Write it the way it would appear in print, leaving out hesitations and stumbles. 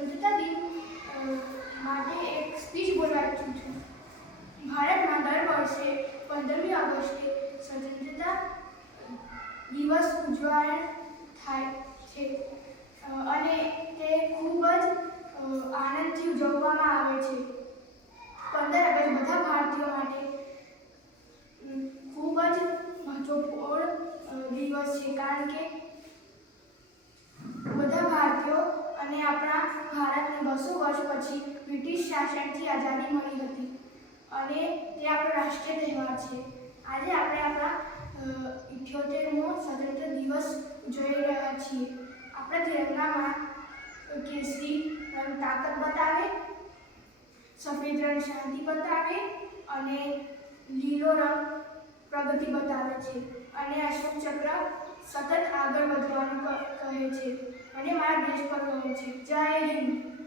સ્વતંત્રતા દિન માટે એક સ્પીચ બોલવા ઈચ્છું છું. ભારતમાં દર વર્ષે 15મી ઓગસ્ટે સ્વતંત્રતા દિવસ ઉજવણ થાય છે અને તે ખૂબ જ આનંદથી ઉજવવામાં આવે છે. 15 ઓગસ્ટ બધા ભારતીયો માટે ખૂબ જ મહત્વપૂર્ણ દિવસ છે, કારણ કે બધા ભારતીયો અને આપણા ભારતને 200 વર્ષ પછી બ્રિટિશ શાસનથી આઝાદી મળી હતી અને તે આપણો રાષ્ટ્રીય તહેવાર છે. આજે આપણે આપણા 78મો સ્વતંત્ર દિવસ ઉજવી રહ્યા છીએ. આપણા તિરંગામાં કેસરી રંગ તાકાત બતાવે, સફેદ રંગ શાંતિ બતાવે અને લીલો રંગ પ્રગતિ બતાવે છે અને અશોક ચક્ર સતત આગળ વધવાનું કહે છે અને મારા દેશ પર ગર્વ છે. જય હિન્દ.